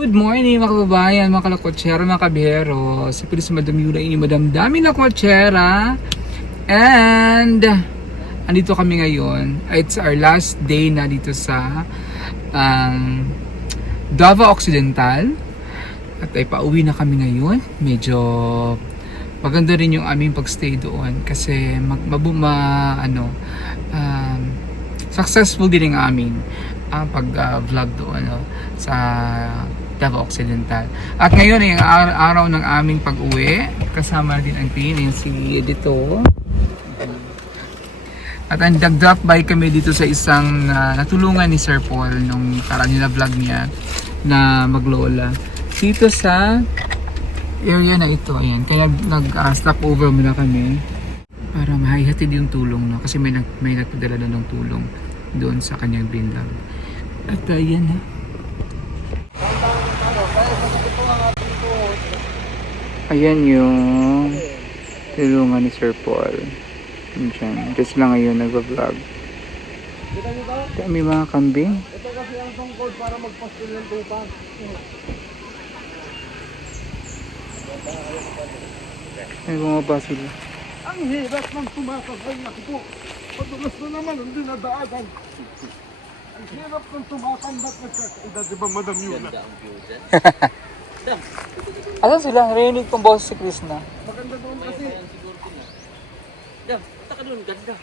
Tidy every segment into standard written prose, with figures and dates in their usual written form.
Good morning mga kababayan, mga kalakotsera, mga kabihero. Sa pilis Madam Yula, ini Madam Dami na kotsera. And andito kami ngayon. It's our last day na dito sa Davao Occidental. At ay pauwi na kami ngayon. Medyo maganda rin yung aming pagstay doon kasi successful din ang aming pag-vlog doon sa Davao Occidental. At ngayon ay ang araw ng aming pag-uwi. Kasama din ang team, si dito. At nag-drop by kami dito sa isang natulungan ni Sir Paul nung parang vlog niya na maglola. Dito sa area na ito, ayan. Kaya nag-stop over muna kami para mahihatid yung tulong, no? Kasi may nagpadala na ng tulong doon sa kanyang binlog. At ayan ha. Ayan yung tulungan ni Sir Paul. Diyan. Just lang ngayon nag-vlog. May mga kambing. Ito kasi ang tungkol para magpastil ng tupa. Ay, bumaba sila. Ang hirap ng tumakasay na po. Padulas na naman ang dinadaagan. Ang hirap ng tumakambat na siya. Diba Madam Yuna? Asan sila? Rinig kong boses si Krishna. Maganda doon kasi. Punta ka doon, ganda.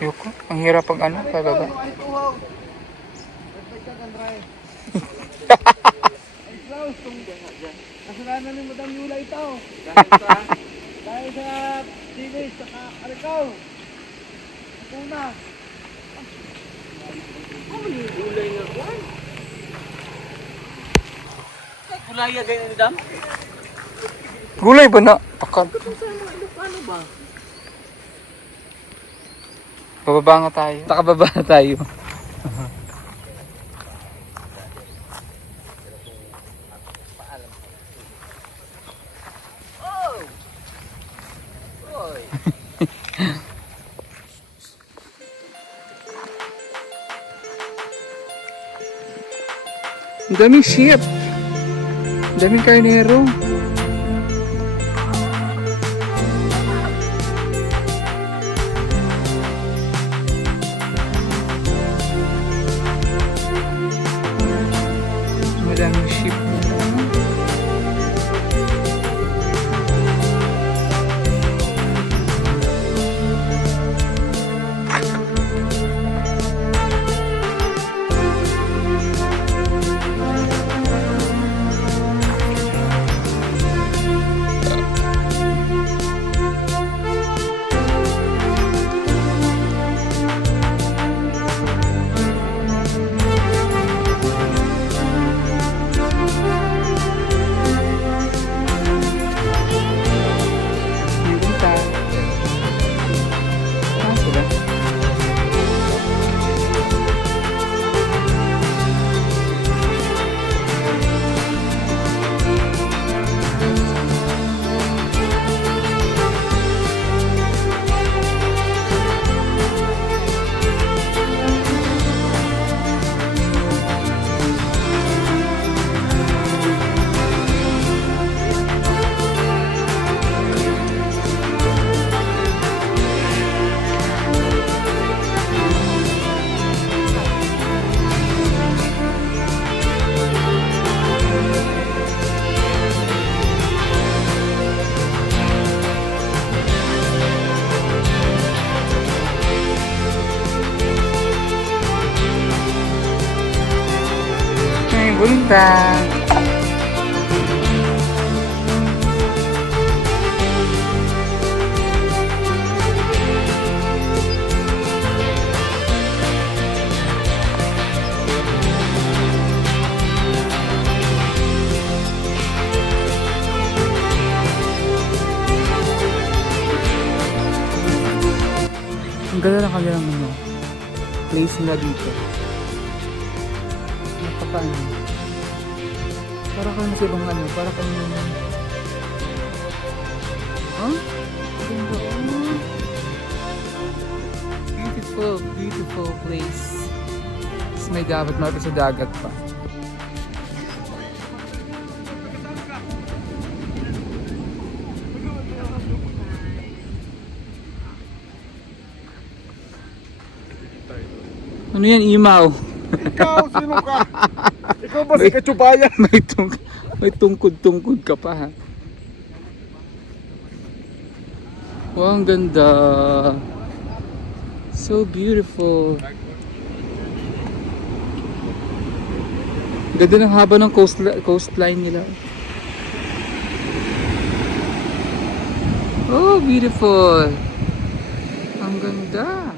Ayoko. Ang hirap pag pababa. Ay tuhaw. Perfect ka kanray. Ay Klaus, kasalanan ni Madam Yula ito. Dahil sa dilis, sa karikaw. Una. Ano yung gulay nga kuwan? Gulaya ganyan ni Dam? Gulay ba na? Takad. Ano ba? Bababa nga tayo. Nakababa na tayo. Ang daming sheep. Ang daming karnero. Madaming sheep. Buntag. Ang ganda ng kanilang place nila dito. Napakaano. Para kami sa ibang para kami Beautiful place. Tapos may dapat malapit sa dagat pa. Ano yan, imaw? Ikaw, sino ka? Ikaw ba si Kachubayan? May tungkod-tungkod ka pa ha. Wow, ang ganda. So beautiful. Ganda ng haba ng coastline nila. Oh, beautiful. Ang ganda.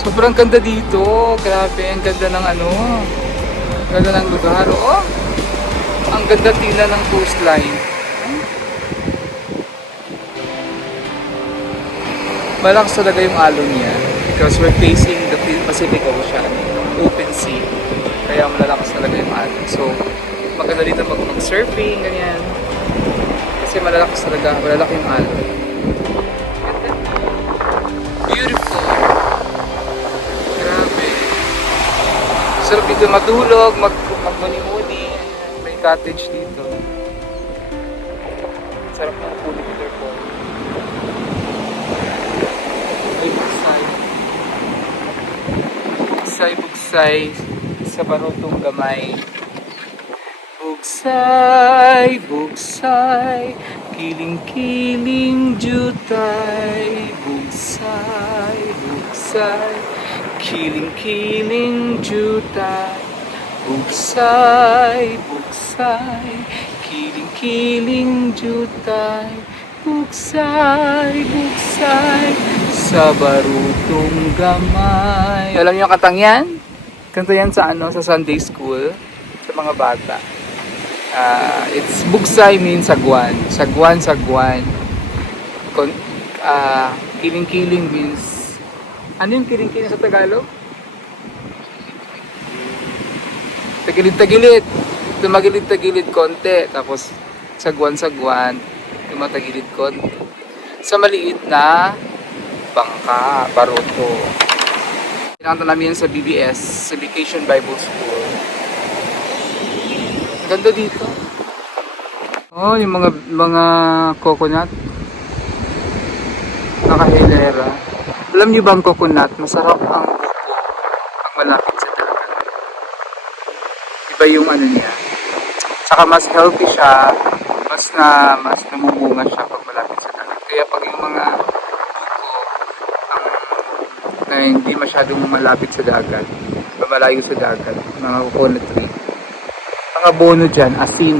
Sobrang ganda dito. Grabe, ang ganda ng ano. Ang ganda ng lugar. Oh, ang ganda tingnan ng coastline. Malakas talaga yung alon niya because we're facing the Pacific Ocean, open sea. Kaya malalakas talaga yung alon. So, maganda dito mag-surfing, ganyan. Kasi malalakas talaga, malalaki yung alon. Beautiful. Grabe. Sarap dito matulog, magmuni-muni. May cottage dito. Sarap ng puno dito po. May buksay. Buksay sa barutong gamay. Buksay, kiling-kiling jutay. Buksay, kiling-kiling jutay. Buksay, kiling-kiling jutay. Buksay, sa barutong gamay. Alam niyo ang kantang yan? Kanta yan sa sa Sunday school sa mga bata. It's buksay means sagwan. Sagwan. Kiling-kiling means ano yung kiling-kiling sa Tagalog? Tagilid-tagilid. Tumagilid-tagilid konti. Tapos sagwan. Tumatagilid konti. Sa maliit na bangka, baruto. Pinakanta namin yan sa BBS, sa Vacation Bible School. Ganda dito. Oh, yung mga coconut. Nakahilera. Alam niyo ba ang coconut? Masarap ang buko. Ang malapit sa dagat. Iba yung ano niya. Saka mas healthy siya. Mas namumunga siya pag malapit sa dagat. Kaya pag yung mga na hindi masyadong malapit sa dagat, malayo sa dagat, mga coconut tree. Ang abono dyan, asin.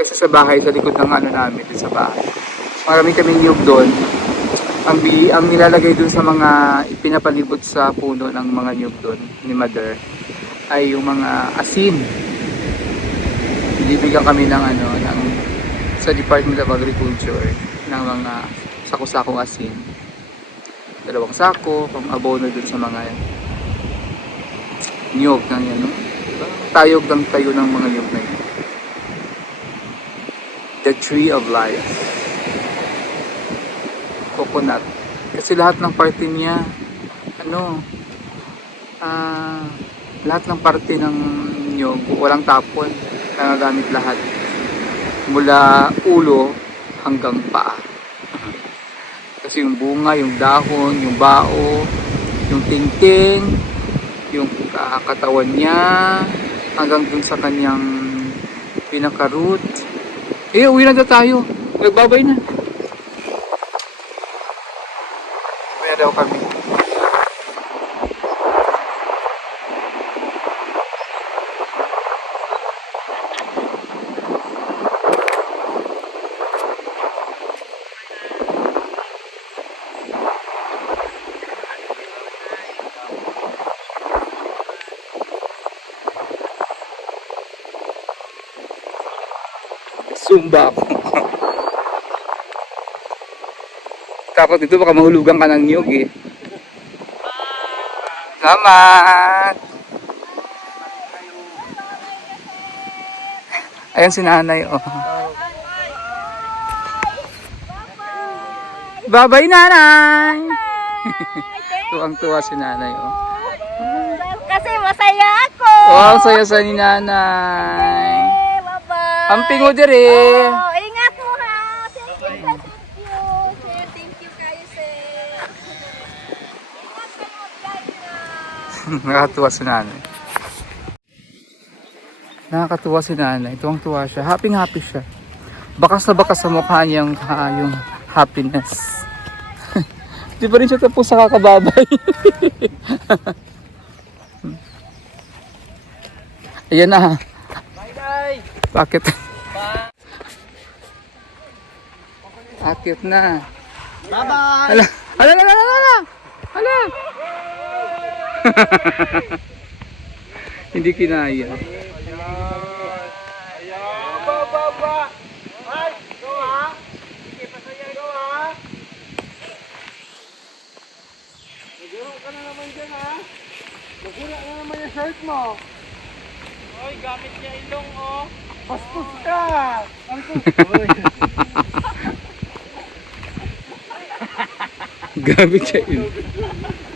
Kasi sa bahay, sa likod ng ano namin, sa bahay. Marami kaming niyog doon. Ang nilalagay doon sa mga pinapalibot sa puno ng mga niyog doon, ni Mother, ay yung mga asin. Bibigyan kami ng sa Department of Agriculture. ng mga sako-sakong asin. 2 sako, pang abono dun sa mga niyog ng yan, no? Tayog ng tayo ng mga niyog na yun. The tree of life. Coconut. Kasi lahat ng parte niya, lahat ng parte ng niyog, walang tapon. Nagagamit lahat. Mula ulo hanggang paa. Kasi yung bunga, yung dahon, yung bao, yung tingting, yung katawan niya, hanggang dun sa kanyang pinaka-root. Uwi na tayo. Nagbabay na. Uwi na daw kami. Sumba ako. Takot dito baka mahulugan ka ng niyog eh. Salamat! Ayan si nanay oh. Bye-bye nanay! Tuwang-tuwa si nanay oh. Kasi masaya ako. Wow, saya sa ni nanay. Bye-bye. Ang pingo dire. Oh, ingat mo ha. Thank you. Sir, thank you kayo, sir. Ingat ka mo, guys. Nakakatuwa si nanay. Nakakatuwa si nanay. Tuwang-tuwa siya. Happy siya. Bakas na bakas sa mukha niya yung happiness. Di pa rin siya tapos sa kakababay. Ayan na. Bye-bye! Bakit? Akit na. Bye-bye! Hala. Hala. Hindi kinaya. Magulong ka na naman dyan ha. Magulong na naman yung shirt mo. Oy, gamit niya ilong, oh! Bastos ka! Gamit siya yun.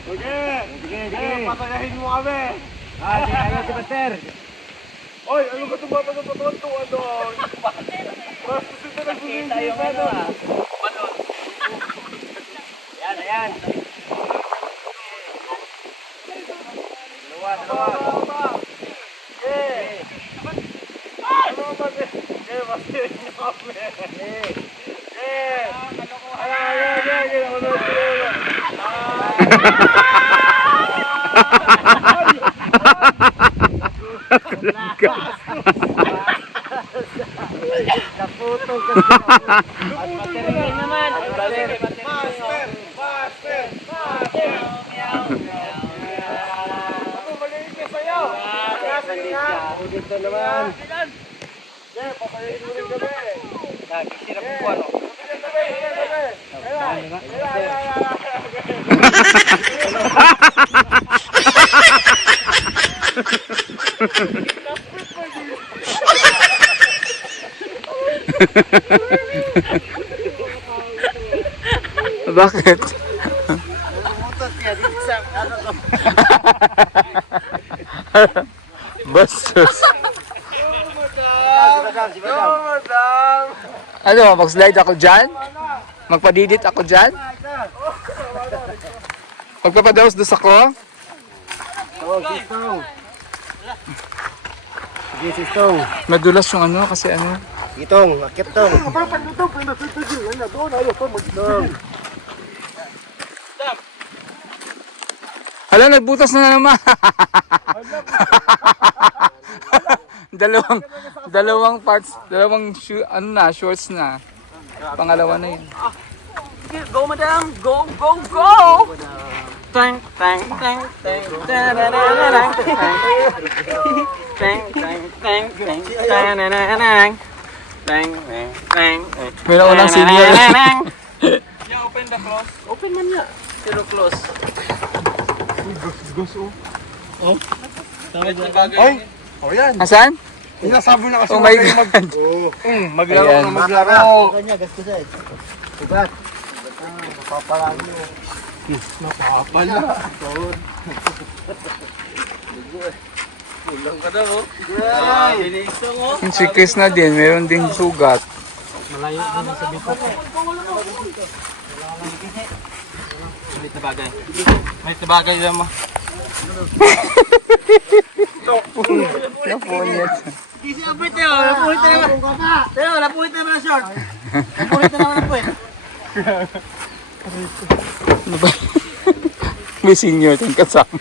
Sige, patayahin mo kami. Sige, ayun si Buster! Oy, ano ka tumapatuan doon? Bastos ito na Kita yung ano, ah. Balon. Ayan. Dalawa. Naputo ka. At baterya naman. Master! Ako, maliit ka sa'yo! Dito naman. Sige, patayahin mo rin kami. Nagisira po ano. Bakit? Umutot niya dito sa ano to. Bastos. Si Badam. Ano, mag-slide ako dyan? Magpadidit ako dyan? Magpapadaos-dos ako? Sige, Sistong. Madulas yung ano, kasi ano. Itong, akit tong. Kapag ito, pinasitagil na doon. Ayaw pa mag-sigil. Hala, nagbutas na naman. dalawang parts, shorts na. Pangalawa na yun. Go, madam. Go. Tang. Tang. Bang, bang, bang, bang. Meron ko ng senior. Yeah, open the close. Open man niya. Zero close. Gus, oh. Oh. Tama dyan bagay. Ay! Oh, yan. Asan? Inasabi na kasi Oh my kayo God. maglaro Ayan. na maglaro. Kanya, gasto siya. Ugat. Papalaan mo. Napapala. Ulang ka daw, oh. Yay! Binigtong, oh. Yung si Chris na din, meron ding sugat. Malayo din sa bito. Malit na bagay. Malit na bagay lang mo. Napunit. Easy upwit tayo. Napuhit na naman. Tayo, napuhit na naman ang short. Napuhit na naman ang puwit. Ano ba? May senior tayong kasama.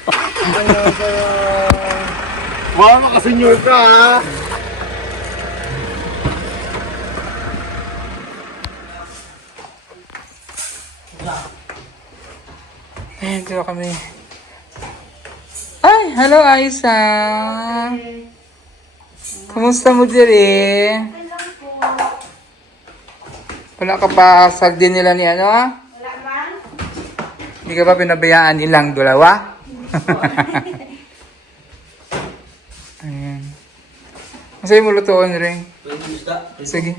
Baka makasenyor ka, ha? Ayan, dito kami. Ay, hello Aisa! Kumusta mo diri? Wala ka pa asag din nila ni ano? Wala man. Hindi ka ba pinabayaan nilang dalawa? Ayan. Masaya mo lutuan rin. Sige.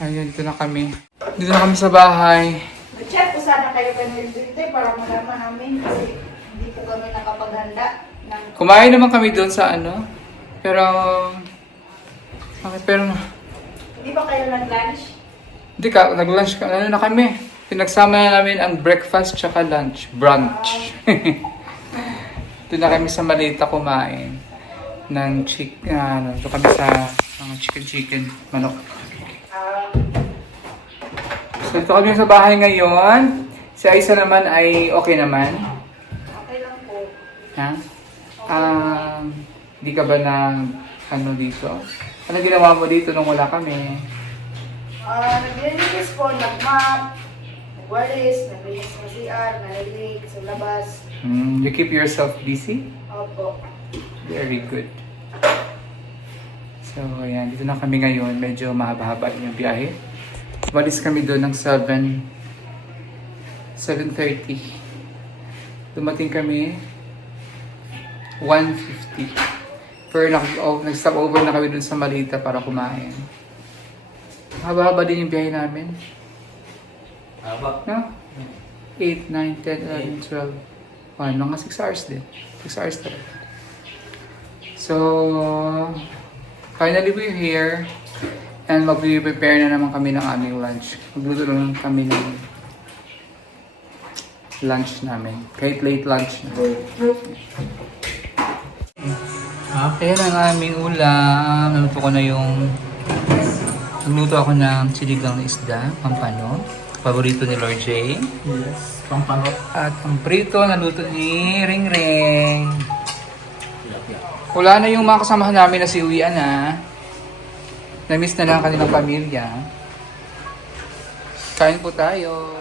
Ayun, dito na kami. Dito na kami sa bahay. Chat ko sana kayo kanil dito para malaman namin kasi hindi po kami nakapaghanda ng Kumain naman kami doon sa ano. Pero... Bakit pero... hindi ba kayo nag-lunch? Hindi ka, nag-lunch ka. Ano na kami? Pinagsama na namin ang breakfast tsaka lunch. Brunch. Doon na kami sa Malita kumain. Ng chicken, ano, doon kami sa chicken, manok. So ito kami sa bahay ngayon. Si Aisa naman ay okay naman. Okay lang po. Ha? Di ka ba na ano dito? Ano ginawa mo dito nung wala kami? Naglilinis po, nag-map, nagwalis, naglinis ng CR, nalilig sa labas. You keep yourself busy? Opo. Very good. So, ayan. Dito na kami ngayon. Medyo mahaba-haba yung biyahe. Walis kami doon ng 7:30. Dumating kami 1:50. Pero nag-stop over na kami doon sa Malita para kumain. Mahaba-haba din yung biyahe namin. Haba. No? 8, 9, 10, 11, 12. Mga 6 hours din. 6 hours talaga. So, finally we're here. And mag-prepare na naman kami ng aming lunch. Magluto lang kami ng lunch namin. Kahit late lunch na. Ayan ang aming ulam. Nagluto ko na yung... Nagluto ako ng sinigang na isda, pampano. Paborito ni Lord J. Yes. Pampanot. At ang prito, naluto ni Ring Ring. Wala na yung mga kasamahan namin na si Uwian na. Na-miss na lang ang kanilang pamilya. Kain po tayo.